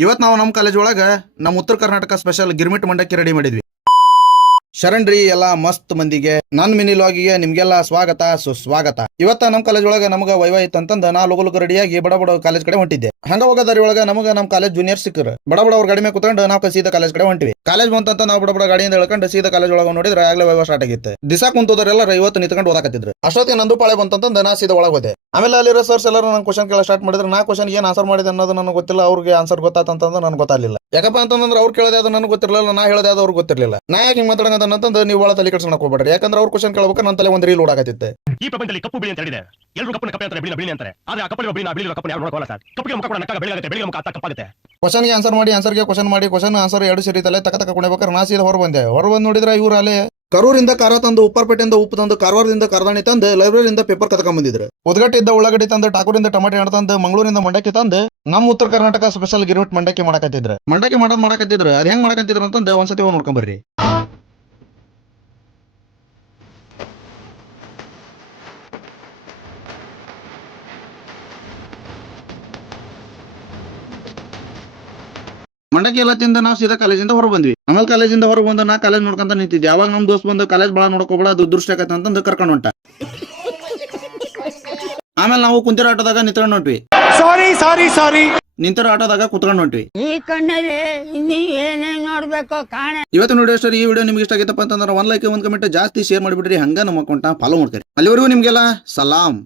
ಇವತ್ತು ನಾವು ನಮ್ಮ ಕಾಲೇಜ್ ಒಳಗ ನಮ್ಮ ಉತ್ತರ ಕರ್ನಾಟಕ ಸ್ಪೆಷಲ್ ಗಿರ್ಮಿಟ್ ಮಂಡಕ್ಕಿ ರೆಡಿ ಮಾಡಿದ್ವಿ. ಶರಣ್ರಿ ಎಲ್ಲ ಮಸ್ತ್ ಮಂದಿಗೆ ನನ್ ಮಿನಿ ಲಾಗಿಗೆ ನಿಮ್ಗೆಲ್ಲ ಸ್ವಾಗತ ಸುಸ್ವಾಗತ. ಇವತ್ತ ನಮ್ಮ ಕಾಲೇಜ್ ಒಳಗ ನಮಗ ವೈವ ಇತ್ತಂತಂದ ನಾ ಲಗು ರೆಡಿಯಾಗಿ ಬಡ ಕಾಲೇಜ್ ಕಡೆ ಹೊಂಟಿದ್ದೆ. ಹಂಗ ಹೋಗೋದಾರಿ ಒಳಗ ನಮಗ ನಮ್ಮ ಕಾಲೇಜ್ ಜೂನಿಯರ್ ಸಿಕ್ಕರು. ಬಡ ಅವ್ರ ಗಾಡಿ ಮೇಲೆ ಕುತ್ಕೊಂಡು ನಾವು ಸೀದಾ ಕಾಲೇಜ್ ಕಡೆ ಹೊಂಟಿವಿ. ಕಾಲೇಜ್ ಬಂತಂತ ನಾವು ಬಡ ಗಾಡಿಯಿಂದ ಹೇಳ್ಕೊಂಡು ಸೀದಾ ಕಾಲೇಜ್ ಒಳಗ ನೋಡಿದ್ರೆ ಆಗ್ಲೇ ವೈವ ಸ್ಟಾರ್ಟ್ ಆಗಿತ್ತು. ದಿಸಾ ಕುಂತೋದ್ರೆಲ್ಲ ಇವತ್ತು ನಿಂತ್ಕೊಂಡು ಓದಾಕತ್ತಿದ್ರು. ಅಷ್ಟೊತ್ತಿಗೆ ನಂದು ಪಾಳೆ ಬಂತಂತಂದ ನಾ ಸೀದಾ ಒಳಗೆ ಹೋದೆ. ಆಮೇಲೆ ಅಲ್ಲಿರೋ ಸರ್ಸ್ ಎಲ್ಲರೂ ನಾನು ಕ್ವಶನ್ ಕೇಳ ಸ್ಟಾರ್ಟ್ ಮಾಡಿದ್ರೆ ನಾ ಕ್ವಶನ್ ಏನ್ ಆನ್ಸರ್ ಮಾಡಿದೆ ಅನ್ನೋದು ನನಗೆ ಗೊತ್ತಿಲ್ಲ. ಅವ್ರಿಗೆ ಆನ್ಸರ್ ಗೊತ್ತಾತಂತಂದ್ರೆ ನನಗೆ ಗೊತ್ತಾಗಲಿಲ್ಲ. ಯಾಕಪ್ಪ ಅಂತಂದ್ರೆ ಅವ್ರು ಕೇಳೋದೇ ಅದು ನನಗೆ ಗೊತ್ತಿರಲಿಲ್ಲ, ನಾ ಹೇಳೋದೇ ಅದು ಅವ್ರಿಗೆ ಗೊತ್ತಿರಲಿಲ್ಲ. ನಾ ಯಾಕೆ ಮಾತಾಡೋದಂತಂದ್ರೆ ನೀವು ಒಳ ತಲೆ ಕೆಡ್ಸ್ಕೊಳಕ್ ಹೋಗ್ಬೇಡ್ರಿ. ಯಾಕಂದ್ರೆ ಅವ್ರು ಕ್ವಶನ್ ಕೇಳಬೇಕು ನನ್ನ ತಲೆ ಒಂದು ರೀಲ್ ಓಡಾಕತ್ತಿತ್ತು. ಈ ಪ್ರಪಂಚದಲ್ಲಿ ಕಪ್ಪು ಬಿಳಿ ಅಂತ ಹೇಳಿದೆ. ಎಲ್ಲರೂ ಕಪ್ಪು ಕಪ್ಪೆ ಅಂತಾರೆ, ಬಿಳಿ ಅಂತಾರೆ. ಆದ್ರೆ ಆ ಕಪ್ಪು ಬಿಳಿ ಕಪ್ಪು ಯಾರು ನೋಡೋಲ್ಲ ಸರ್. ಕಪ್ಪಿಗೆ ಮುಖ ಕೂಡ ನಕ್ಕಾಗ ಬೆಳಗುತ್ತೆ, ಬೆಳಿಗ್ಗೆ ಮುಖ ಕಪ್ಪಾಗುತ್ತೆ. ಕ್ವಶನ್ಗೆ ಆನ್ಸರ್ ಮಾಡಿ ಆನ್ಸರ್ಗೆ ಕ್ವಶನ್ ಮಾಡಿ ಕ್ವಶನ್ ಆನ್ಸರ್ ಎರಡು ಸೇರಿ ತಲೆ ತಕ್ಕ ಕುಣಿಬೇಕಾರೆ ನಾ ಸೀದಾ ಹೊರ ಬಂದೆ ನೋಡಿದ್ರೆ ಇವ್ರು ಅಲ್ಲೇ ಕರೂರಿಂದ ಖಾರ ತಂದು, ಉಪ್ಪರ್ಪೇಟೆಯಿಂದ ಉಪ್ಪು ತಂದು, ಕಾರವಾರದಿಂದ ಕಾರ್ದಾಣಿ ತಂದು, ಲೈಬ್ರರಿಯಿಂದ ಪೇಪರ್ ಕತ್ಕೊಂಡ್ ಬಂದಿದ್ರು. ಉದ್ಗಟ್ಟಿದ್ದ ಉಳ್ಳಾಗಡ್ಡಿ ತಂದು, ಠಾಕೂರಿಂದ ಟಮಾಟೆ ಹಣ್ಣು ತಂದು, ಮಂಗಳೂರಿಂದ ಮಂಡಕ್ಕಿ ತಂದು ನಮ್ಮ ಉತ್ತರ ಕರ್ನಾಟಕ ಸ್ಪೆಷಲ್ ಗಿರ್ಮಿಟ್ ಮಂಡಕ್ಕಿ ಮಾಡಕತ್ತಿದ್ರು. ಮಂಡಕ್ಕಿ ಮಾಡಕತ್ತಿದ್ರು. ಅದ್ ಹೆಂಗ್ ಮಾಡಕತ್ತಿದ್ರು ಅಂತಂದು ಒಂದ್ಸತಿ ಹೋಗಿ ನೋಡ್ಕೊಂಡ್ ಬರ್ರಿ. ಮಂಡಕ್ಕಿ ಎಲ್ಲ ತಿಂದ ನಾವು ಸೀದಾ ಕಾಲೇಜಿಂದ ಹೊರ ಬಂದ್ವಿ. ಆಮೇಲೆ ಕಾಲೇಜಿಂದ ಹೊರ ಬಂದ ನಾ ಕಾಲೇಜ್ ನೋಡ್ಕೊಂತ ನಿಂತಿದ್ದೆ. ಯಾವಾಗ ನಮ್ ದೋಸ್ತ್ ಬಂದು ಕಾಲೇಜ್ ಬಹಳ ನೋಡ್ಕೋಬೇಡ, ಅದು ದುರ್ಷ್ಟ ಆಗತ್ತೆ ಅಂತಂದು ಕರ್ಕೊಂಡು ಹೊಂಟ. ಆಮೇಲೆ ನಾವು ಕುಂತಿರೋ ಆಟೋದಾಗ ನಿಂತ್ಕೊಂಡು ಹೊಂಟ್ವಿ. ನಿಂತಿರೋ ಆಟೋದಾಗ ಕುತ್ಕೊಂಡು ಹೊಂಟ್ವಿ. ಈ ಕಣ್ಣಲ್ಲಿ ನೀವ್ ಏನೇನ್ ನೋಡ್ಬೇಕು ಕಾಣ. ಇವತ್ತು ನೋಡಿ ಅಷ್ಟೇ ಈ ವಿಡಿಯೋ ನಿಮ್ಗೆ ಇಷ್ಟ ಆಗಿತ್ತಪ್ಪ ಅಂತಂದ್ರೆ 1 ಲೈಕ್ 1 ಕಮೆಂಟ್ ಜಾಸ್ತಿ ಶೇರ್ ಮಾಡಿಬಿಡ್ರಿ. ಹಂಗ ನಮ್ಮ ಅಕೌಂಟ್ ಫಾಲೋ ಮಾಡ್ತೀರಿ. ಅಲ್ಲಿವರೆಗೂ ನಿಮ್ಗೆಲ್ಲ ಸಲಾಂ.